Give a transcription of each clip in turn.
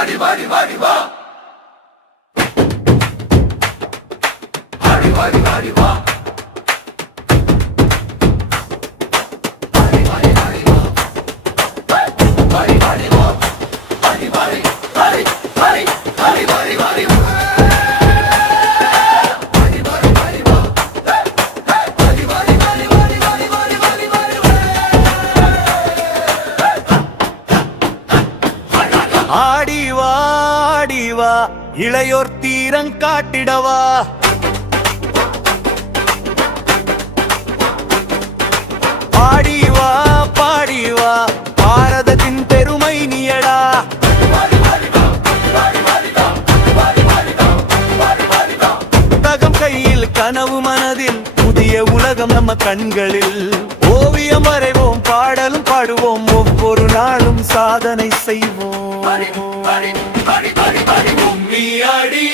வாடி வாடி வாடி வா வாடி வாடி வாடி வா வாடி வாடி வாடி வா வாடி வாடி வா வாடி வாடி வாடி வாடி வாடி வாடி வாடி ஆடிவா இளையோர் தீரங் காட்டிடவா ஆடிவா பாடிவா பாரதத்தின் பெருமை நீயடா புத்தகம் கையில் கனவு மனதில் புதிய உலகம் நம்ம கண்களில் ஓவியம் வரைவோம் பாடலும் பாடுவோம் ஒவ்வொரு நாளும் சாதனை செய்வோம் கும்மியாடி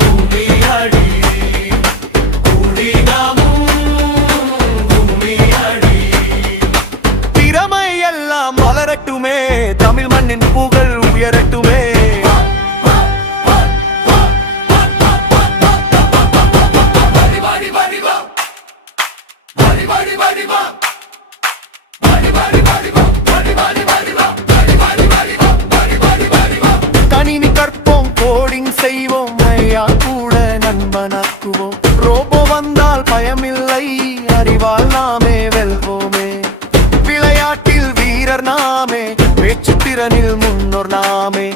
கும்மியாடி கூடி நாமும் கும்மியாடி திறமை எல்லாம் வளரட்டுமே தமிழ் மண்ணின் புகழ் உயரட்டுமே வாடி வாடி வாடி வா வாடி வாடி வாடி வா வாடி வாடி வாடி வா வாடி வாடி வாடி வா வாடி வாடி வாடி வா வாடி வாடி வாடி வா கணினி கற்போம் கோடிங் செய்வோம் ஐயா கூட நண்பனாக்குவோம் ரோபோ வந்தால் பயமில்லை அறிவால் நாமே வெல்வோமே விளையாட்டில் வீரர் நாமே பேச்சு திறனில் முன்னோர் நாமே